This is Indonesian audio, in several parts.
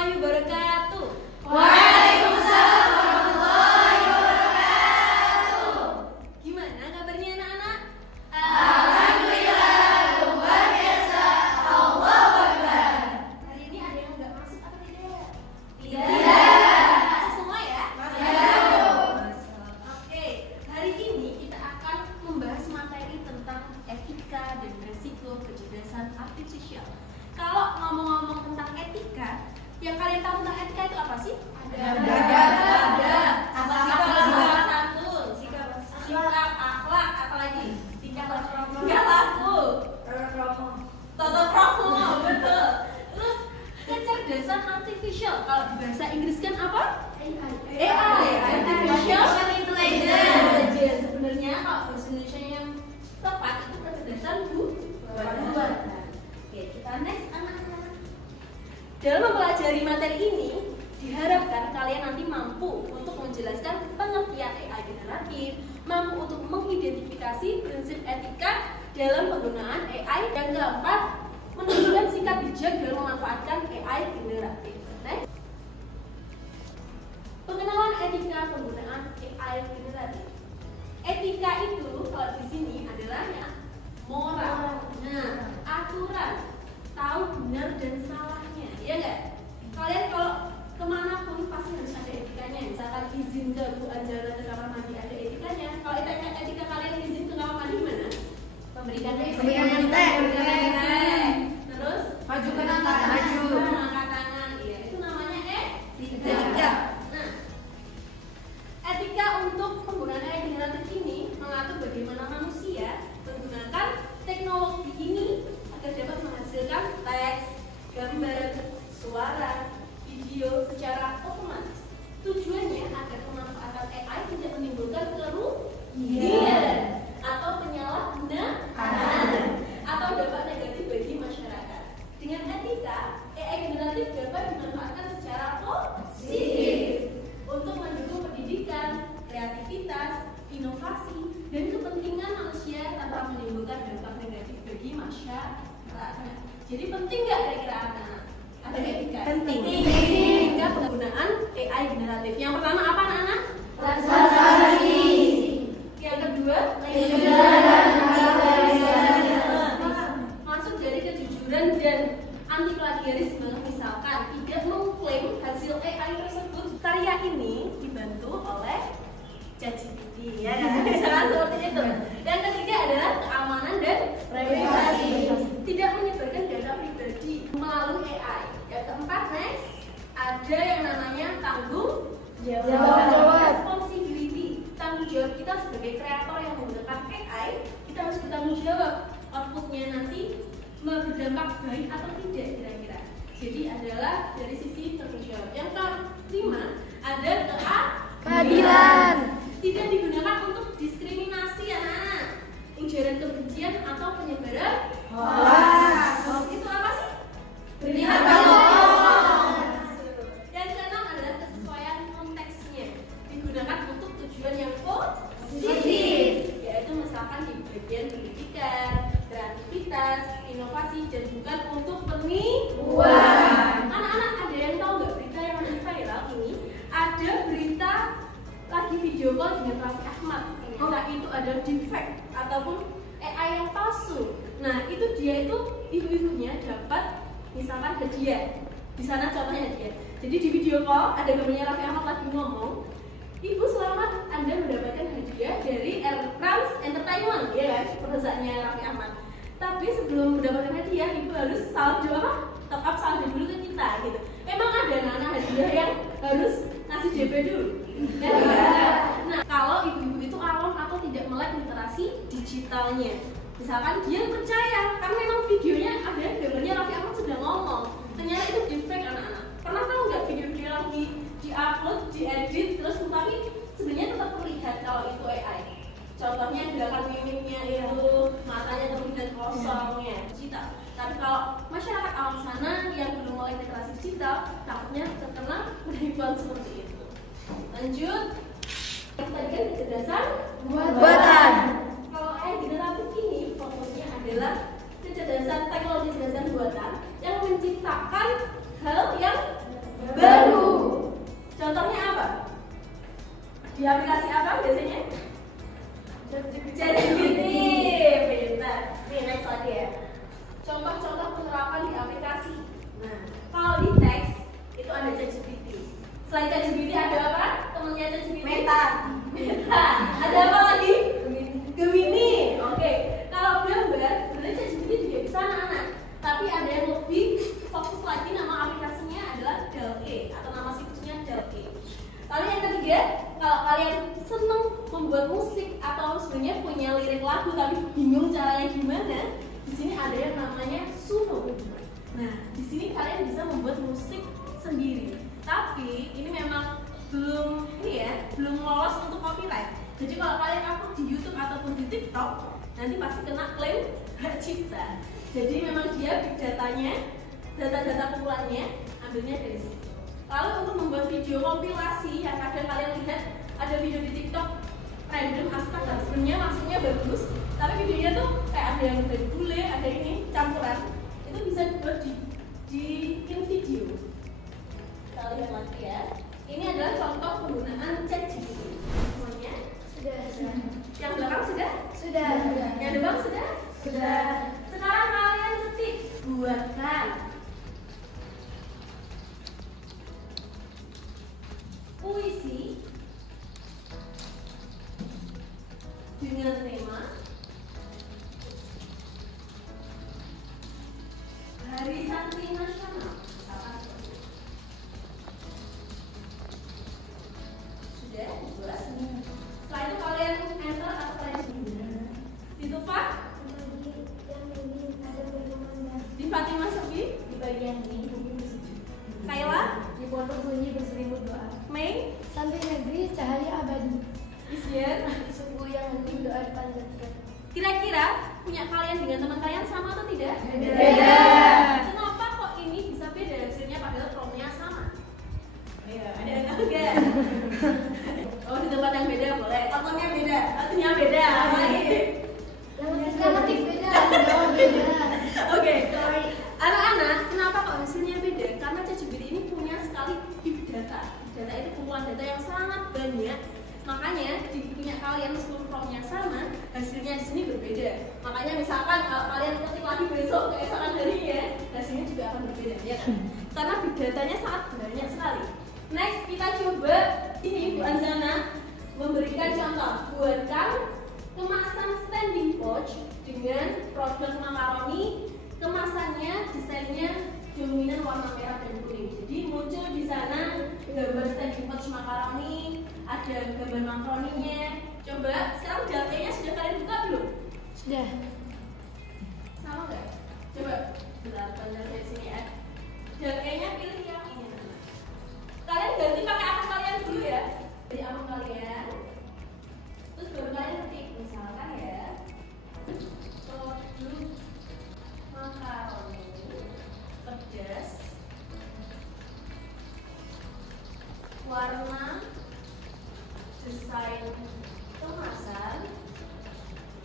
warahmatullahi wabarakatuh. Waalaikumsalam warahmatullahi wabarakatuh. Gimana kabarnya anak-anak? Alhamdulillah, luar biasa. Allahu Akbar. Hari ini ada yang nggak masuk atau tidak? Tidak. Masuk semua ya? Oke, hari ini kita akan membahas materi tentang etika dan resiko kecerdasan artifisial. Kalau ngomong-ngomong tentang etika, yang kalian tahu tentang etika itu apa sih? Ada. Sikap santun, sikap akhlak, apalagi tingkah laku, tata krama, betul. Terus kecerdasan artifisial, kalau di bahasa Inggris kan apa? AI, artificial intelligence. Sebenarnya kalau bahasa Indonesia yang tepat itu kecerdasan buatan. Oke, kita next anak-anak. Dalam mempelajari materi ini, diharapkan kalian nanti mampu untuk menjelaskan pengertian AI generatif, mampu untuk mengidentifikasi prinsip etika dalam penggunaan AI, dan keempat, menunjukkan sikap bijak dalam memanfaatkan AI generatif. Next. Pengenalan etika penggunaan AI generatif. Etika itu kalau di sini adalah moral, aturan, tahu benar dan salahnya, ya enggak? Kalian kalau kemanapun pasti harus ada etikanya. Misalkan izin ke Bu Anjala ke kamar mandi ada etikanya. Kalau etika kalian izin ke kamar mandi gimana? Memberikan teh. Terus Maju ke tangan. mengangkat tangan, iya itu namanya etika. Nah, etika untuk penggunaan AI generatif ini mengatur bagaimana manusia menggunakan teknologi ini agar dapat menghasilkan teks, gambar, suara, video secara otomatis. Tujuannya agar pemanfaatan AI tidak menimbulkan kerugian atau penyalahgunaan atau dampak negatif bagi masyarakat. Dengan etika, AI generatif dapat dimanfaatkan secara positif untuk mendukung pendidikan, kreativitas, inovasi, dan kepentingan manusia tanpa menimbulkan dampak negatif bagi masyarakat. Jadi penting nggak kira-kira anak-anak? Ada etika? Penting. Etika penggunaan AI generatif. Yang pertama apa anak-anak? Transparansi. Yang kedua? Masuk dari kejujuran dan anti plagiarisme. Misalkan tidak mengklaim hasil AI tersebut. Karya ini dibantu oleh ChatGPT, ya kan? Misalkan seperti itu. Yang ketiga adalah keamanan dan privasi. Tidak menyebarkan data pribadi melalui AI. Yang keempat, next, ada yang namanya tanggung jawab. Responsibility. Tanggung jawab kita sebagai kreator yang menggunakan AI, kita harus bertanggung jawab. Outputnya nanti berdampak baik atau tidak kira-kira. Jadi adalah dari sisi tanggung jawab. Yang kelima, ada keadilan. Tidak digunakan untuk diskriminasi anak-anak, ujaran kebencian atau penyebaran hoax. Itu apa sih? Berita bohong. Yang keenam adalah kesesuaian konteksnya, digunakan untuk tujuan yang positif, yaitu misalkan di bagian pendidikan, kreativitas, inovasi, dan bukan untuk penipuan. Anak-anak ada yang tahu nggak berita yang lagi viral ini? Ada berita lagi video call dengan Raffi Ahmad. Ternyata itu ada defect ataupun AI yang palsu. Nah itu dia itu ibu-ibunya dapat misalkan hadiah. Di sana contohnya hadiah. Jadi di video call ada gambarnya Raffi Ahmad lagi ngomong, Ibu selamat, Anda mendapatkan hadiah dari Air France Entertainment, ya kan? Perusahaannya Raffi Ahmad. Tapi sebelum mendapatkan hadiah, Ibu harus saldo apa? Top up saldo dulu ke kita gitu. Emang ada anak-anak hadiah yang harus ngasih DP dulu? Nah, kalau ibu-ibu itu awam atau tidak melek literasi digitalnya, misalkan dia percaya, karena memang videonya ada gambarnya Raffi Ahmad sudah ngomong, ternyata itu defect anak-anak. Pernah tahu nggak video-video yang di-upload, diedit, terus tapi sebenarnya tetap terlihat kalau itu AI. Contohnya gerakan mimiknya itu, matanya terlihat kosongnya, digital. Tapi kalau masyarakat awam sana yang belum melek literasi digital, takutnya terkena penipuan seperti itu. Lanjut, tadi kan kecerdasan buatan. Kalau AI generatif ini fokusnya adalah kecerdasan teknologi kecerdasan buatan yang menciptakan hal yang baru. Contohnya apa? Di aplikasi apa biasanya? ChatGPT. Pintar. Nih next lagi ya. Contoh-contoh penerapan di aplikasi. Nah, kalau di teks itu ada ChatGPT. Selain ChatGPT ada apa? Temennya ChatGPT. Meta. Ada apa lagi? Gemini. Oke. Kalau gambar, sebenarnya ChatGPT juga bisa anak-anak. Tapi ada yang lebih fokus lagi, nama aplikasinya adalah DALL-E atau nama situsnya DALL-E. Lalu yang ketiga, kalau kalian seneng membuat musik atau sebenarnya punya lirik lagu tapi bingung caranya gimana, di sini ada yang namanya Suno. Nah, di sini kalian bisa membuat musik sendiri. Tapi ini memang belum lolos untuk copyright. Jadi kalau kalian upload di YouTube ataupun di TikTok, nanti pasti kena klaim hak cipta. Jadi memang dia big datanya, data-data kumpulannya ambilnya dari situ. Lalu untuk membuat video kompilasi yang kadang kalian lihat ada video di TikTok random astaga, sebenarnya maksudnya bagus, tapi videonya tuh kayak ada yang dari bule, ada ini campuran. Itu bisa dibuat di InVideo. Kita lihat lagi ya. Ini adalah contoh penggunaan ChatGPT. Semuanya Sudah. yang belakang sudah? Sudah. Yang depan sudah? Sudah. Sekarang kalian ketik, buatkan puisi dengan tema Hari Santri Nasional. Sudah dibuat. Setelah itu kalian enter atau kalian Ditufa di Fatimah Sepi Di bagian ini Kayla di pondok sunyi berselimut doa. Mei Santri negeri cahaya abadi. Isian. Di suku yang hening doa dipanjatkan. Kira-kira punya kalian dengan teman kalian sama atau tidak? Beda. Kenapa kok ini bisa beda hasilnya padahal promnya sama? Ayo, ada yang tahu nggak? Oh, di tempat yang beda boleh. Otaknya beda, artinya beda. Apa lagi? Yang ketik beda. Jawab beda. Oke, anak-anak, kenapa kok hasilnya beda? Karena ChatGPT ini punya sekali big data. Big data itu kumpulan data yang sangat banyak. Makanya di punya kalian meskipun promnya sama, hasilnya di sini berbeda. Makanya misalkan kalau kalian ketik lagi besok keesokan harinya, hasilnya juga akan berbeda, ya kan? Karena big datanya sangat banyak sekali. Next, kita coba ini Bu Anzana memberikan contoh. Buatkan kemasan standing pouch dengan produk makaroni. Kemasannya desainnya dominan warna merah dan kuning. Jadi muncul di sana gambar standing pouch makaroni, ada gambar makaroninya. Coba sekarang DALL-E-nya sudah kalian buka belum? Sudah. Sama nggak? Coba bentar, dari sini ya. DALL-E-nya pilih yang ini. Kalian ganti pakai akun kalian dulu ya. Jadi akun kalian. Terus baru kalian ketik misalkan ya. Produk makaroni pedas warna desain kemasan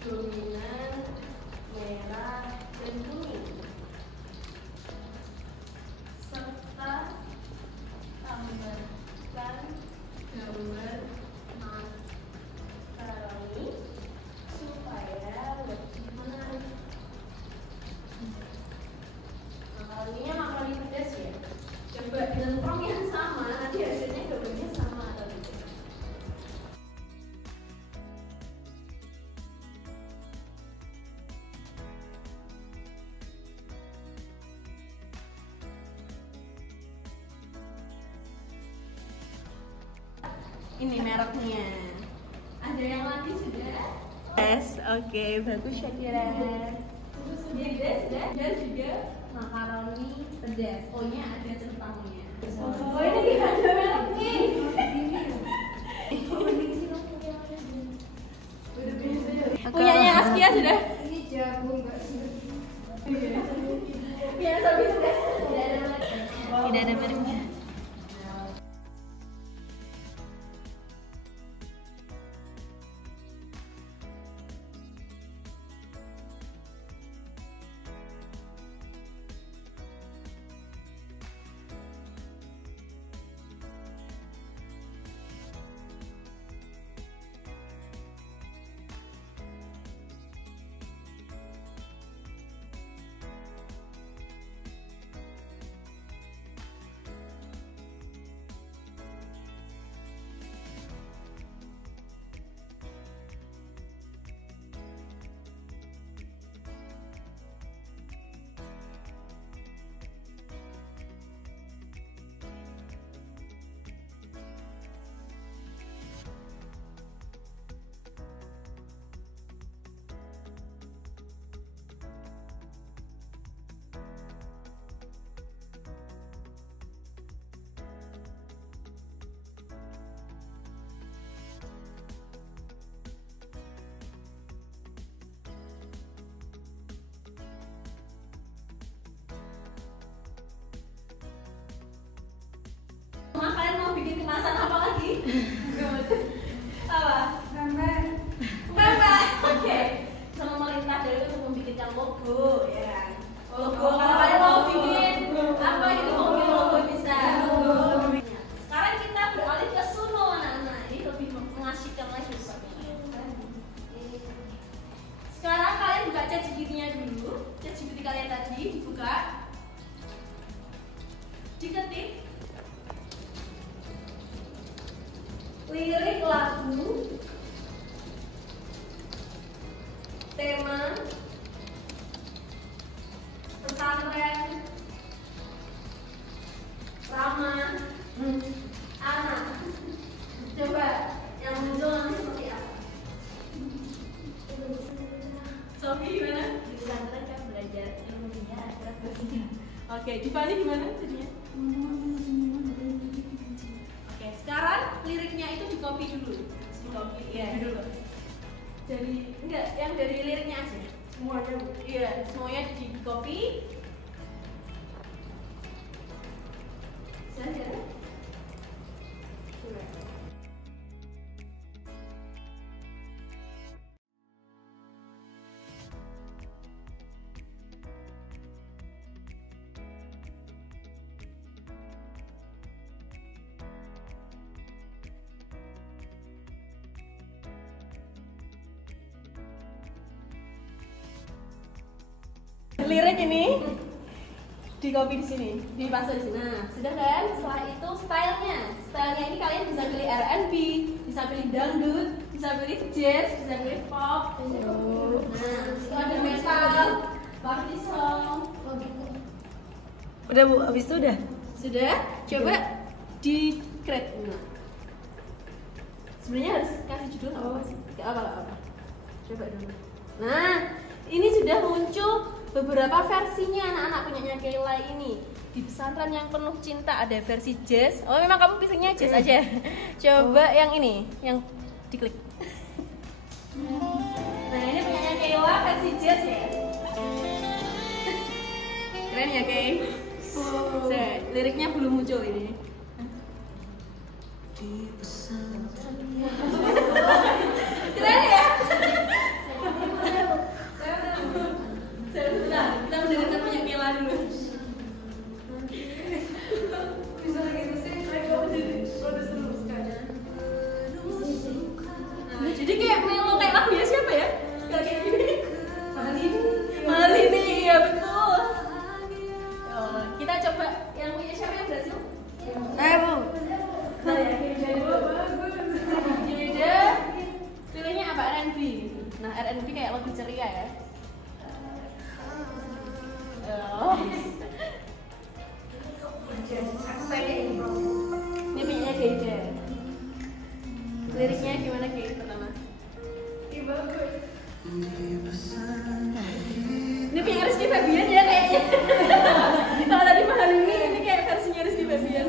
dominan merah dan kuning serta tambahkan gambar makaroni supaya lebih menarik. Makaroninya makaroni pedas ya. Coba dengan prompt yang sama, nanti hasilnya gambarnya sama atau tidak. Ini mereknya. Ada yang lagi sudah? Yes, oke, bagus Syakira. Sudah, dan juga makaroni pedas. O-nya ada centangnya. Oh, ini ada mereknya. Punyanya Askia sudah? Ini jago enggak sih? Punya Sobi sudah? Tidak ada mereknya. Apa? Mama. Oke. Sama melintas dari itu membuat logo, ya kan? Logo. Kalau kalian mau bikin apa itu mungkin logo bisa. Sekarang kita beralih ke Suno, anak-anak. Ini lebih mengasihkan lagi sepertinya. Sekarang kalian buka ChatGPT-nya dulu. ChatGPT kalian tadi dibuka. Diketik lirik lagu, tema, pesantren, ramah, anak. Coba yang muncul nanti seperti apa? Sofi gimana? Di pesantren kan belajar ilmunya akhirat dunia. Oke, Divani gimana tadinya? Oke, sekarang liriknya itu di copy dulu. Di copy, iya dulu. Jadi enggak, yang dari liriknya aja. Semuanya, iya, semuanya di copy. Saja. Coba. Lirik ini di copy di sini, di paste di sini. Nah, sudah kan? Setelah itu stylenya ini kalian bisa pilih R&B, bisa pilih dangdut, bisa pilih jazz, bisa pilih pop. Nah, itu ada metal, party song. Udah Bu, habis itu udah? Sudah? Coba di create. Nah. Sebenarnya harus kasih judul apa sih? Gak apa-apa. Coba dulu. Nah, ini sudah muncul beberapa versinya anak-anak punyanya Kayla ini. Di pesantren yang penuh cinta ada versi jazz. Oh, memang kamu pisangnya jazz aja. Coba yang ini, yang diklik. Nah, ini punyanya Kayla versi jazz ya. Keren ya, Kay? Liriknya belum muncul ini. Keren ya? Sebentar, kita mendengarkan punya Kayla dulu. Bisa gitu sih, kamu jadi udah seru sekali. Nah, jadi kayak melo kayak lagunya siapa ya? Kayak gini. Malini, iya betul. Oh, kita coba yang punya siapa yang berhasil? Bu. Nah, ya, Yuda, pilihnya apa? R&B. Nah, R&B kayak lebih ceria ya. Oh. Ini punya Geida. Liriknya gimana Kay pertama? Bagus. Ini punya Rizky Febian ya kayaknya. Kalau tadi mahal ini kayak versinya Rizky Febian.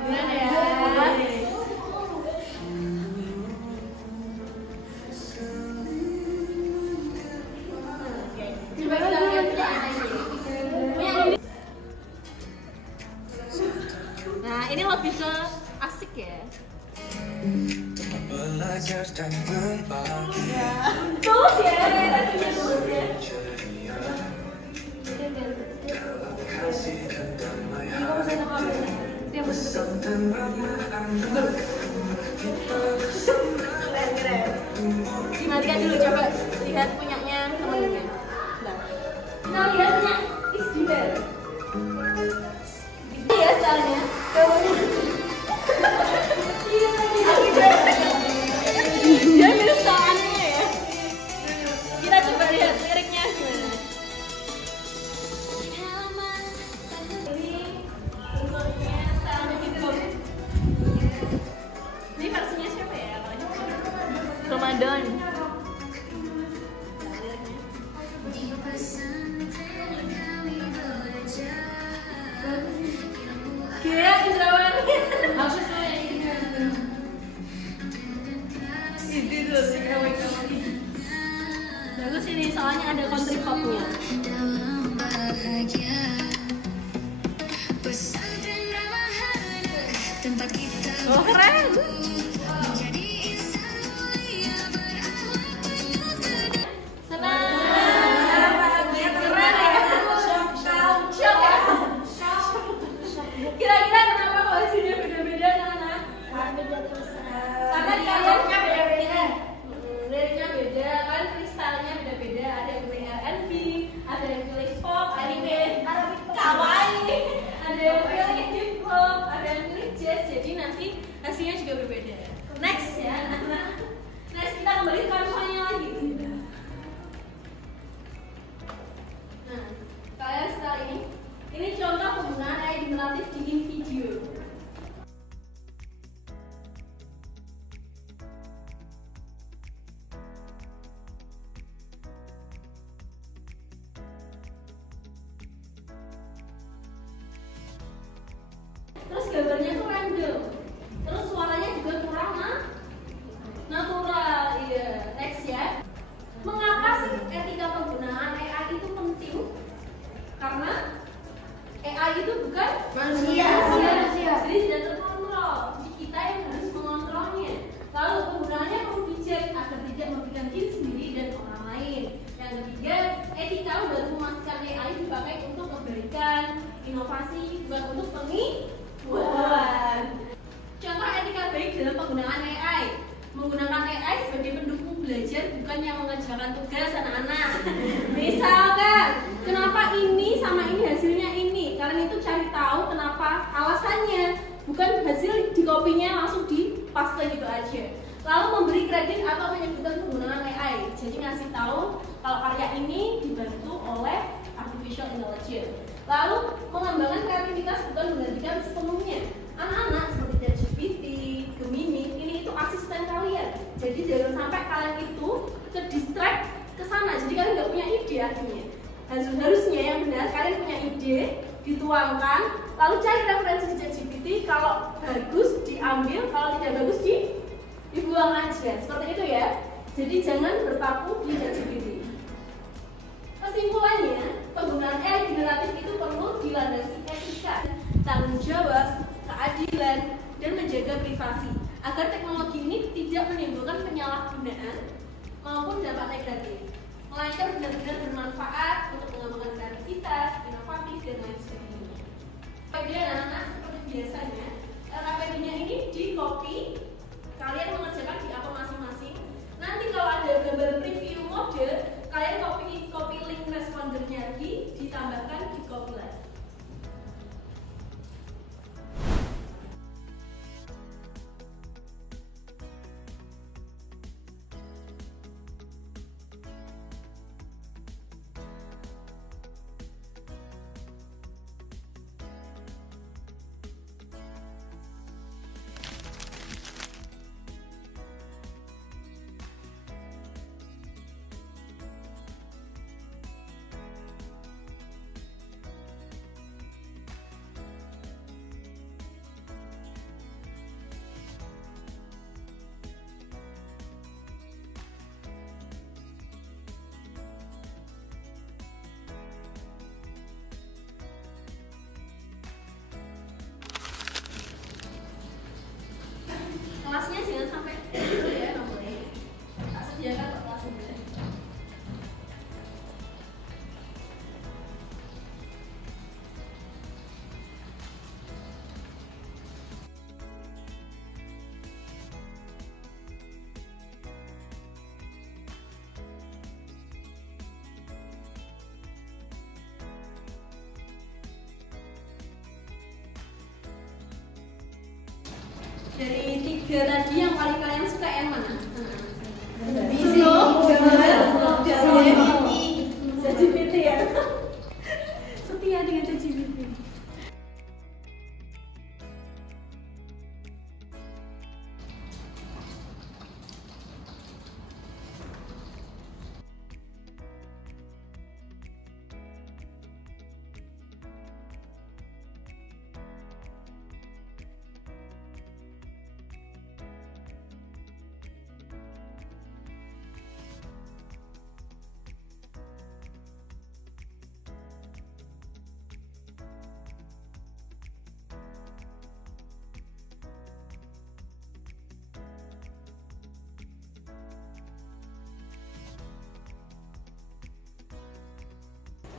Gimana ya? Coba kita lihat punya ini. Nah, ini lebih ke asik ya. Tulus ya, lagunya tulus ya. Dimatikan dulu, coba lihat punyanya teman-teman. Kita lihat punya Isdidar. Ini ya stylenya. Dia mirip style anime ya. Kita coba lihat liriknya gimana. Ini versinya siapa ya? Ramadan. Kira Indrawani. Bagus loh yang ini. Ini dulu sih kawan-kawan. Bagus ini soalnya ada country popnya. Manusia. Jadi tidak terkontrol. Jadi kita yang harus mengontrolnya. Lalu penggunaannya perlu bijak agar tidak merugikan diri sendiri dan orang lain. Yang ketiga, etika membantu memastikan AI dipakai untuk kebaikan, inovasi, bukan untuk penipuan. Contoh etika baik dalam penggunaan AI. Menggunakan AI sebagai pendukung belajar, bukan yang mengerjakan tugas anak-anak. Misalkan, kenapa ini sama ini hasilnya ini? Kalian itu cari tahu kenapa alasannya, bukan hasil di kopinya langsung di paste gitu aja. Lalu memberi kredit atau menyebutkan penggunaan AI. Jadi ngasih tahu kalau karya ini dibantu oleh artificial intelligence. Lalu mengembangkan kreativitas bukan menggantikan sepenuhnya. Anak-anak seperti ChatGPT, Gemini, ini itu asisten kalian. Jadi jangan sampai kalian itu ke distract ke sana. Jadi kalian nggak punya ide akhirnya. Harusnya yang benar kalian punya ide, dituangkan, lalu cari referensi di ChatGPT. Kalau bagus diambil, kalau tidak bagus dibuang aja. Seperti itu ya. Jadi jangan berpaku di ChatGPT. Kesimpulannya, penggunaan AI generatif itu perlu dilandasi etika, tanggung jawab, keadilan, dan menjaga privasi agar teknologi ini tidak menimbulkan penyalahgunaan maupun dampak negatif, melainkan benar-benar bermanfaat untuk mengembangkan kreativitas, inovatif, dan lain sebagainya. Kemudian anak-anak seperti biasanya, KPD-nya ini di copy, kalian mengerjakan di akun masing-masing. Nanti kalau ada gambar preview mode, kalian copy link respondernya lagi, ditambahkan di copy lagi. Kelasnya jangan sampai dulu ya, nggak boleh. Tak sediakan kok kelasnya. Dari tiga tadi yang paling kalian suka yang mana? ChatGPT ya. Setia dengan ChatGPT.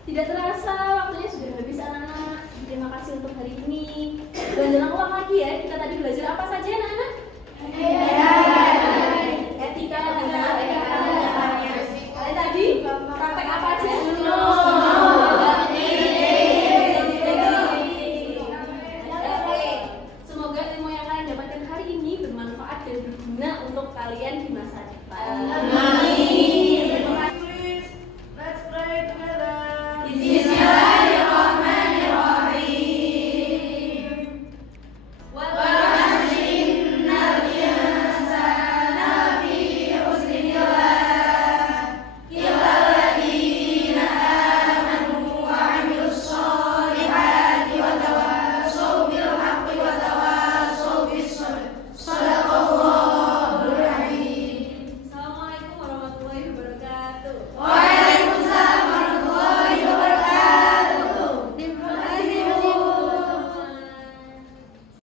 Tidak terasa waktunya sudah habis anak-anak. Terima kasih untuk hari ini. Dan jangan ulang lagi ya, kita tadi belajar apa saja anak-anak?